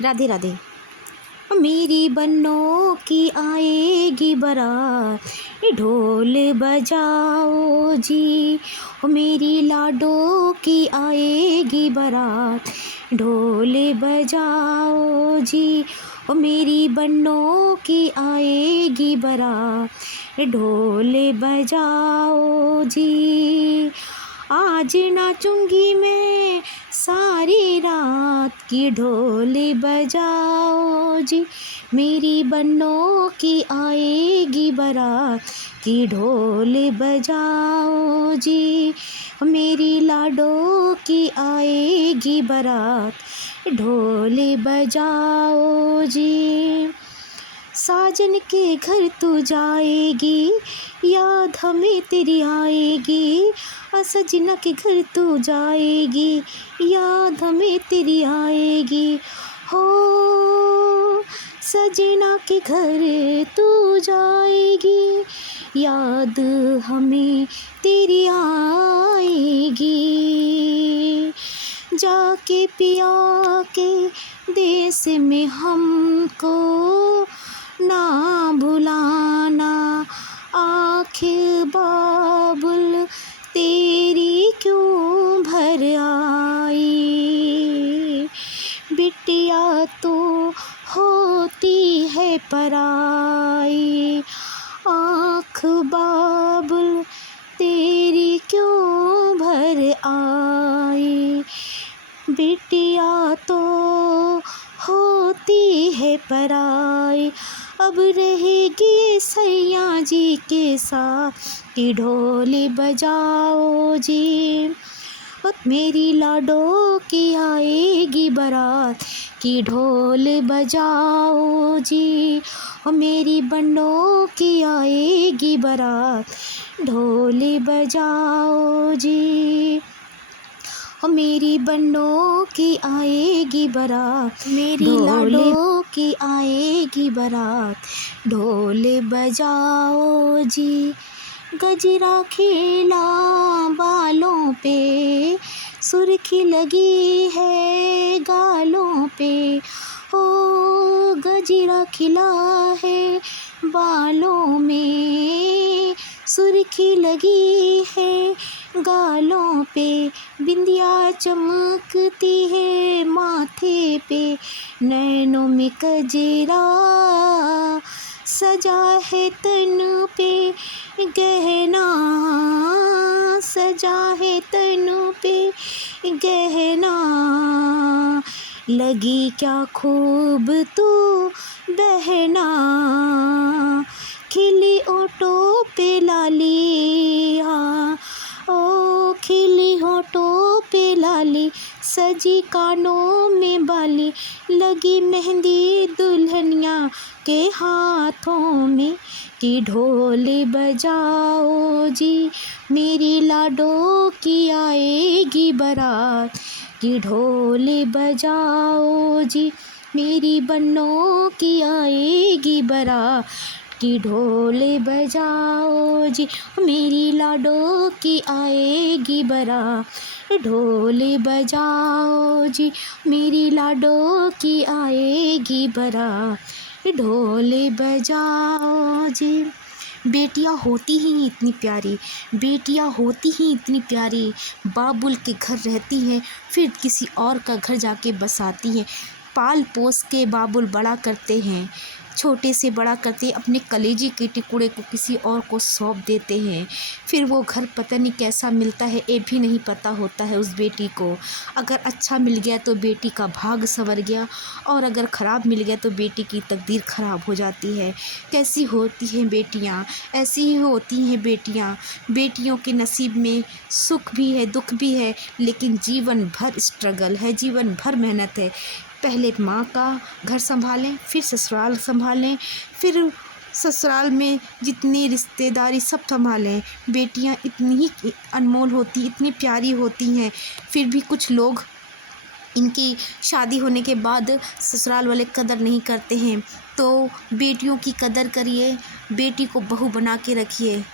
राधे राधे। मेरी बन्नों की आएगी बारात, ढोल बजाओ जी। मेरी लाडो की आएगी बारात, ढोल बजाओ जी। मेरी बन्नों की आएगी बारात, ढोल बजाओ जी। आज नाचूंगी मैं सारी रात की, ढोल बजाओ जी। मेरी बन्नों की आएगी बारात, की ढोल बजाओ जी। मेरी लाडो की आएगी बारात, ढोल बजाओ जी। साजन के घर तू जाएगी, याद हमें तेरी आएगी। सजना के घर तू जाएगी, याद हमें तेरी आएगी। हो सजना के घर तू जाएगी, याद हमें तेरी आएगी। जाके पिया के देश में हमको ना भुलाना, आखिर बाबुल तेरी क्यों भर आई। बिटिया तो होती है पराई, आँख बाबुल तेरी क्यों भर आई। बिटिया तो होती है पराई, अब रहेगी सैया जी के साथ, की ढोल बजाओ जी। मेरी लाडो की आएगी बारात, की ढोल बजाओ जी। मेरी बन्नों की आएगी बारात, ढोल बजाओ जी। मेरी बन्नों की आएगी बारात, मेरी लाडो की आएगी बारात, ढोल बजाओ जी। गजरा खिला बालों पे, सुर्खी लगी है गालों पे। ओ गजरा खिला है बालों में, सुर्खी लगी है गालों पे। बिंदिया चमकती है माथे पे, नैनों में कजरा सजा है तन पे गहना, सजा है तन पे गहना। लगी क्या खूब तू बहना, खिली ओठों पे लाली, हाँ ओ खिली होठों पे लाली, सजी कानों में बाली। लगी मेहंदी दुल्हनिया के हाथों में, की ढोल बजाओ जी। मेरी लाडो की आएगी बारात, की ढोल बजाओ जी। मेरी बन्नों की आएगी बारात, की ढोल बजाओ जी। मेरी लाडो की आएगी बारात, ढोल बजाओ जी। मेरी लाडो की आएगी बारात, ढोल बजाओ जी। बेटियां होती ही इतनी प्यारी, बेटियां होती ही इतनी प्यारी, बाबुल के घर रहती हैं फिर किसी और का घर जाके बसाती हैं। पाल पोस के बाबुल बड़ा करते हैं, छोटे से बड़ा करते अपने कलेजी के टुकड़े को किसी और को सौंप देते हैं। फिर वो घर पता नहीं कैसा मिलता है ये भी नहीं पता होता है उस बेटी को। अगर अच्छा मिल गया तो बेटी का भाग संवर गया, और अगर ख़राब मिल गया तो बेटी की तकदीर ख़राब हो जाती है। कैसी होती हैं बेटियाँ, ऐसी ही होती हैं बेटियाँ। बेटियों के नसीब में सुख भी है दुख भी है, लेकिन जीवन भर स्ट्रगल है, जीवन भर मेहनत है। पहले माँ का घर संभालें, फिर ससुराल संभालें, फिर ससुराल में जितनी रिश्तेदारी सब संभालें। बेटियाँ इतनी ही अनमोल होती, इतनी प्यारी होती हैं, फिर भी कुछ लोग इनकी शादी होने के बाद ससुराल वाले कदर नहीं करते हैं। तो बेटियों की कदर करिए, बेटी को बहू बना के रखिए।